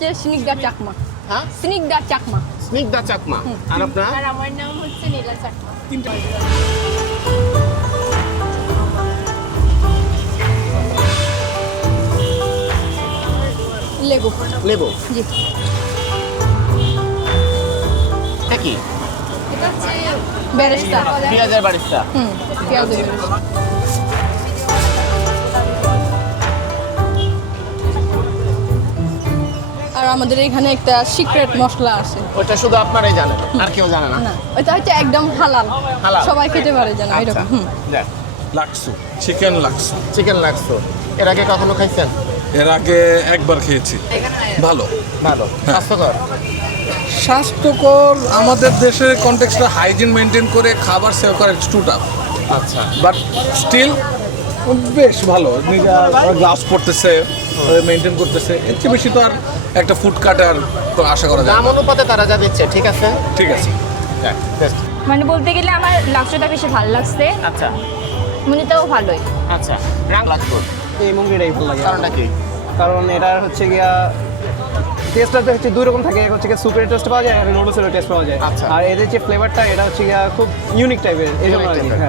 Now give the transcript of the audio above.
হচ্ছে স্নিগ্ধা চাকমা। হ্যাঁ, স্নিগ্ধা চাকমা। স্নিগ্ধা চাকমা। আর আপনার? আর আমার নাম হচ্ছে নীলা চাকমা। লেবু। লেবু। জি। এটা কি? এটা হচ্ছে বেরেস্তা। পেঁয়াজের বারিস্তা। পেঁয়াজের বেরেস্তা। আর আমাদের এখানে একটা সিক্রেট মশলা আছে। ওটা শুধু আপনারাই জানেন, আর কেউ জানে না। না, ওটা হচ্ছে একদম হালাল। হালাল। সবাই খেতে পারে যেন আচ্ছা, এরকম। যাক। লাক্সু, চিকেন লাক্সু। চিকেন লাগতো। এর আগে কখনো খাইছেন? এর আগে একবার খেয়েছি, ভালো। ভালো, স্বাস্থ্যকর। স্বাস্থ্যকর আমাদের দেশের কনটেক্সটে হাইজিন মেনটেন করে খাবার সেভ করা একটু টাফ, আচ্ছা, বাট স্টিল বেশ ভালো। গ্লাভস পড়তেছে, মেনটেন করতেছে, এর চেয়ে বেশি তো আর একটা ফুড কাটার তো আশা করা যায় দাম না। অনুপাতে তারা যা দিচ্ছে, ঠিক আছে? ঠিক আছে। যাক, best। মানে বলতে গেলে আমার লাক্সটা বেশি ভালো লাগছে, আচ্ছা, মুনিটাও ভালোই। আচ্ছা। রাং লাগতো। এই মুরগিটাই ভালো লাগে কারণটা কি? কারণ এটা হচ্ছে গিয়া টেস্টটা হচ্ছে দুই রকম থাকে, এক হচ্ছে গিয়া স্যুপের টেস্ট পাওয়া যায় আর নুডলসের টেস্ট পাওয়া যায়। আচ্ছা। আর এদের যে ফ্লেভারটা এটা হচ্ছে গিয়া খুব ইউনিক টাইপের, এই জন্য Unique আর কি। type-এর। হ্যাঁ।